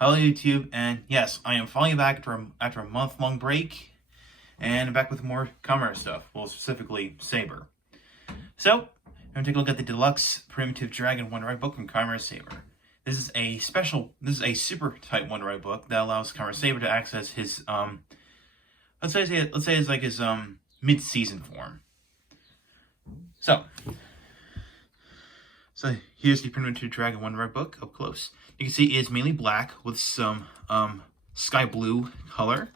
Hello YouTube, and yes, I am finally back after a month-long break, and I'm back with more Kamen stuff, well specifically Saber. So, I'm going to take a look at the deluxe Primitive Dragon Wonder Ride book from Kamen Saber. This is a super tight Wonder Ride book that allows Kamen Saber to access his, let's say it's like his, mid-season form. So here's the Primitive Dragon Wonder Ride book up close. You can see it's mainly black with some sky blue color.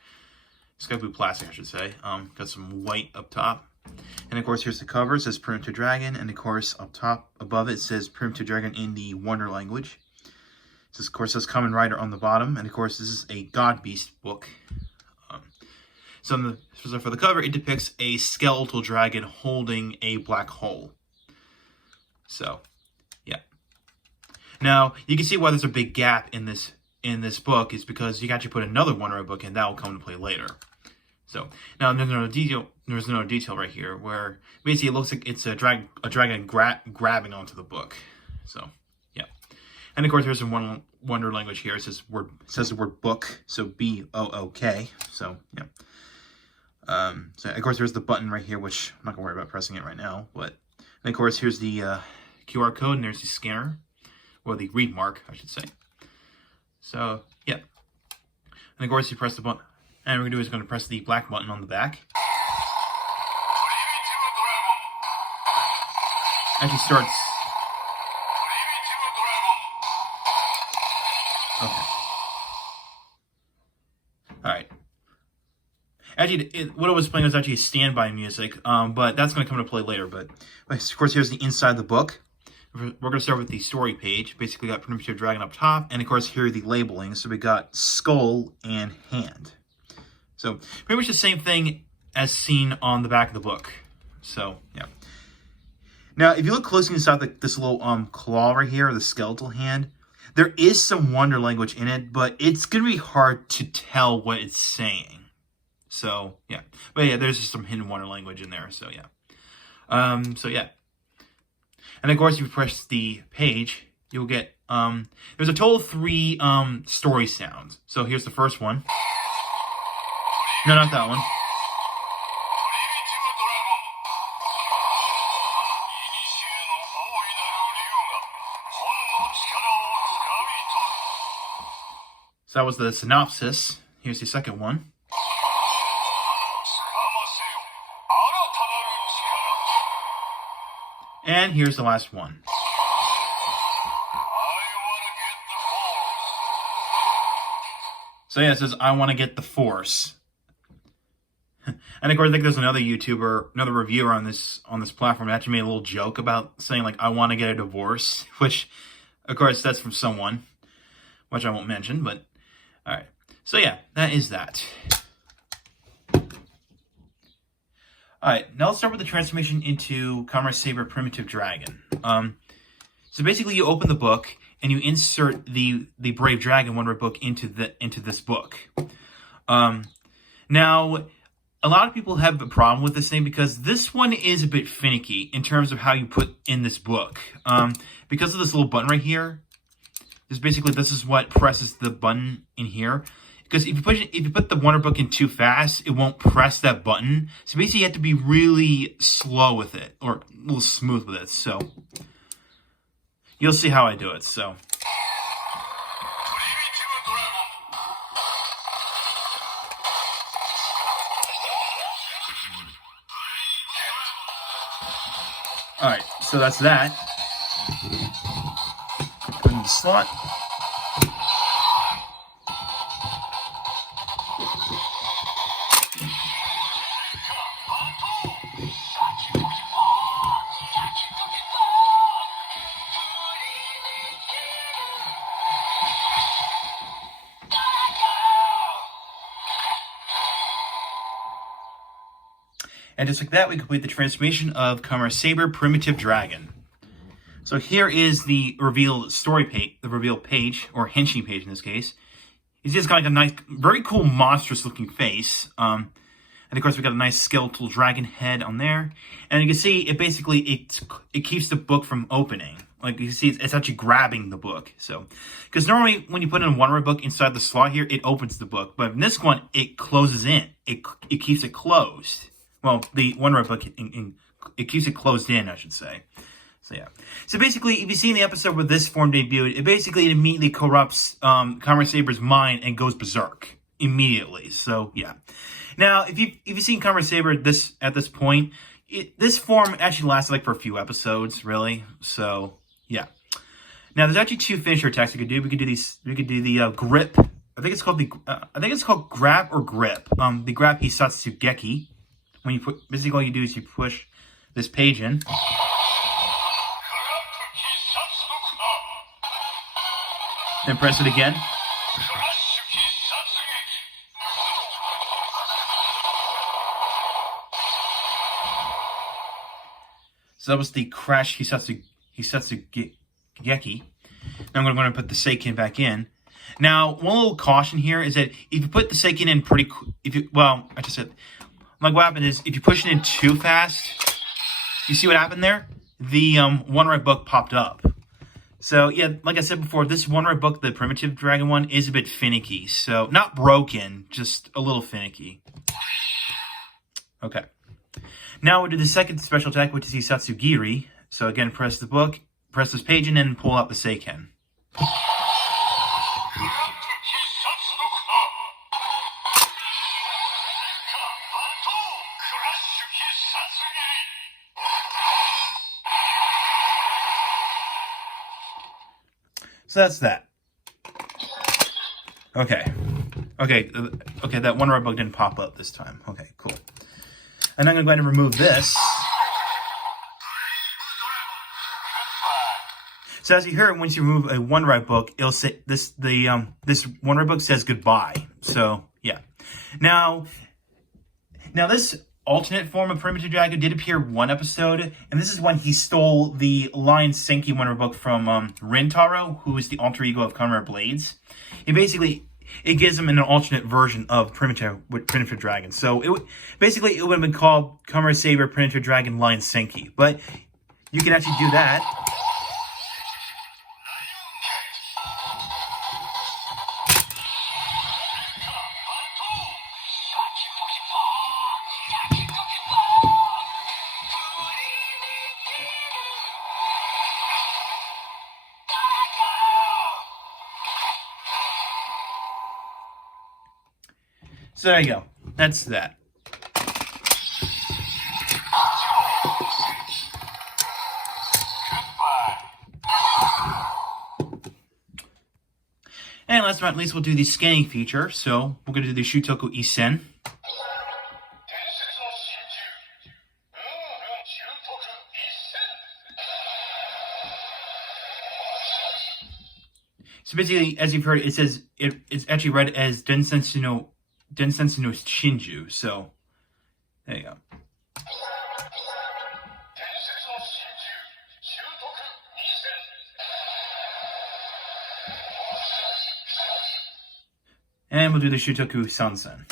Sky blue plastic, I should say. Got some white up top. And of course, here's the cover. It says Primitive Dragon. And of course, up top, above it says Primitive Dragon in the Wonder language. This, of course, says Kamen Rider on the bottom. And of course, this is a God Beast book. So for the cover, it depicts a skeletal dragon holding a black hole. So, yeah. Now, you can see why there's a big gap in this book is because you can actually put another Wonder Ride book and that will come into play later. So, now there's no detail right here where basically it looks like it's a dragon grabbing onto the book. So, yeah. And of course there's a Wonder language here. It says the word book, so B-O-O-K. So, yeah. So of course there's the button right here, which I'm not gonna worry about pressing it right now, but and of course here's the QR code and there's the scanner. Or the read mark, I should say. So, yeah. And of course, you press the button. And what we're going to do is going to press the black button on the back. Actually starts. Okay. Alright. Actually, what I was playing was actually standby music, but that's going to come into play later. But of course, here's the inside of the book. We're going to start with the story page. Basically, got Primitive Dragon up top, and of course, here are the labelings. So we got skull and hand. So pretty much the same thing as seen on the back of the book. So yeah. Now, if you look closely inside this little claw right here, the skeletal hand, there is some Wonder language in it, but it's going to be hard to tell what it's saying. So yeah, but yeah, there's just some hidden Wonder language in there. So yeah. So yeah. And of course, if you press the page, you'll get, there's a total of 3 story sounds. So here's the first one. No, not that one. So that was the synopsis. Here's the second one. And here's the last one. So yeah, it says, I want to get the force. And of course, I think there's another YouTuber, another reviewer on this platform that actually made a little joke about saying, like, I want to get a divorce. Which, of course, that's from someone. Which I won't mention, but, alright. So yeah, that is that. Alright, now let's start with the transformation into Kamen Saber Primitive Dragon. So basically you open the book and you insert the Brave Dragon Wonder book into this book. Now, a lot of people have a problem with this thing because this one is a bit finicky in terms of how you put in this book. Because of this little button right here, this is what presses the button in here. Because if you put the Wonder book in too fast, it won't press that button. So basically, you have to be really slow with it, or a little smooth with it. So you'll see how I do it. So. All right, so that's that. Put in the slot. And just like that, we complete the transformation of Kamen Saber Primitive Dragon. So here is the revealed story page, the revealed page, or henching page in this case. He's just got like a nice, very cool, monstrous looking face. And And of course, we got a nice skeletal dragon head on there. And you can see it basically, it keeps the book from opening. Like you can see, it's actually grabbing the book. So, because normally when you put in a one-word book inside the slot here, it opens the book. But in this one, it closes in. It keeps it closed. Well, the one-word book, it keeps it closed in, I should say. So yeah. So basically, if you see in the episode where this form debuted, it immediately corrupts Kamen Saber's mind and goes berserk immediately. So yeah. Now, if you've seen Kamen Saber at this point, this form actually lasted like for a few episodes, really. So yeah. Now there's actually two finisher attacks we could do. We could do the grip. I think it's called grab or grip. The grab Hisatsu Geki. When you basically all you do is you push this page in. Then press it again. So that was the Crash Hisatsu Geki. Now I'm going to put the Seiken back in. Now, one little caution here is that if you put the Seiken in like what happened is, if you push it in too fast, you see what happened there? The one-word book popped up. So, yeah, like I said before, this one-word book, the Primitive Dragon one, is a bit finicky. So, not broken, just a little finicky. Okay. Now we'll do the second special attack, which is Hisatsu Giri. So, again, press the book, press this page, and then pull out the Seiken. So that's that. Okay, that one-word book didn't pop up this time. Okay, cool. And I'm going to go ahead and remove this. So as you hear, once you remove a one-word book, it'll say this one-word book says goodbye. So yeah. Now this alternate form of Primitive Dragon did appear one episode, and this is when he stole the Lion Senki one-word book from Rintaro, who is the alter ego of Kamen Blades. It gives him an alternate version of Primitive Dragon. So it would have been called Kamen Saber Primitive Dragon Lion Senki, but you can actually do that. So there you go. That's that. And last but not least, we'll do the scanning feature. So we're going to do the Shutoku Isen. So basically, as you've heard, it says it's actually read as Densetsu no Shinju. So there you go. And we'll do the Shutoku Sansen.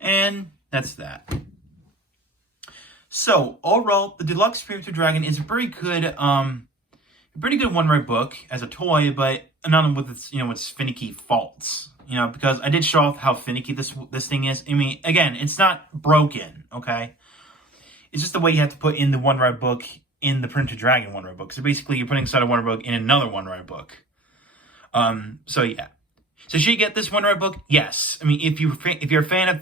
And that's that. So overall, the Deluxe Primitive Dragon is a pretty good one-word book as a toy, but none with its finicky faults. Because I did show off how finicky this thing is. I mean, again, it's not broken, okay? It's just the way you have to put in the one-word book in the Primitive Dragon one-word book. So basically, you're putting inside a one-word book in another one-word book. So yeah. So should you get this one-word book? Yes. I mean, if you're a fan of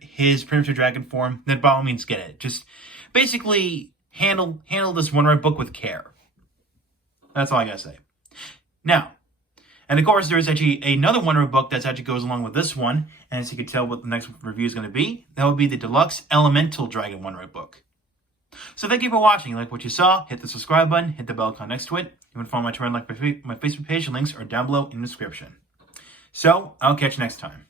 his Primitive Dragon form, then by all means get it. Just basically handle this one-word book with care. That's all I gotta say. Now, and of course, there is actually another one-word book that actually goes along with this one, and as you can tell what the next review is going to be, that will be the Deluxe Elemental Dragon one-word book. So thank you for watching. Like what you saw, hit the subscribe button, hit the bell icon next to it. You want to follow my Twitter, like my Facebook page, links are down below in the description. So, I'll catch you next time.